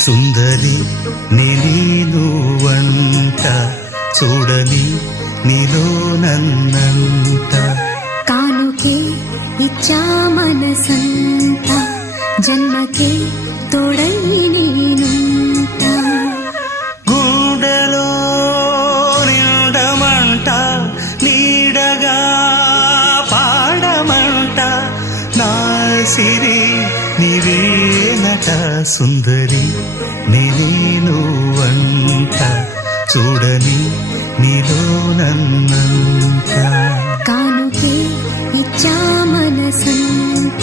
సుందరి నీను వంట చూడని నీలో నన్నంట కానుకే ఇచ్చా మనసంత జన్మకే తోడై నేనుంట గుండెలో నిండమంట నీడగా పాడమంట నా సిరి నీవేనట సుందరి నేను వంట చూడని నీలో నన్నంత కానుకే ఇచ్చా మనసంత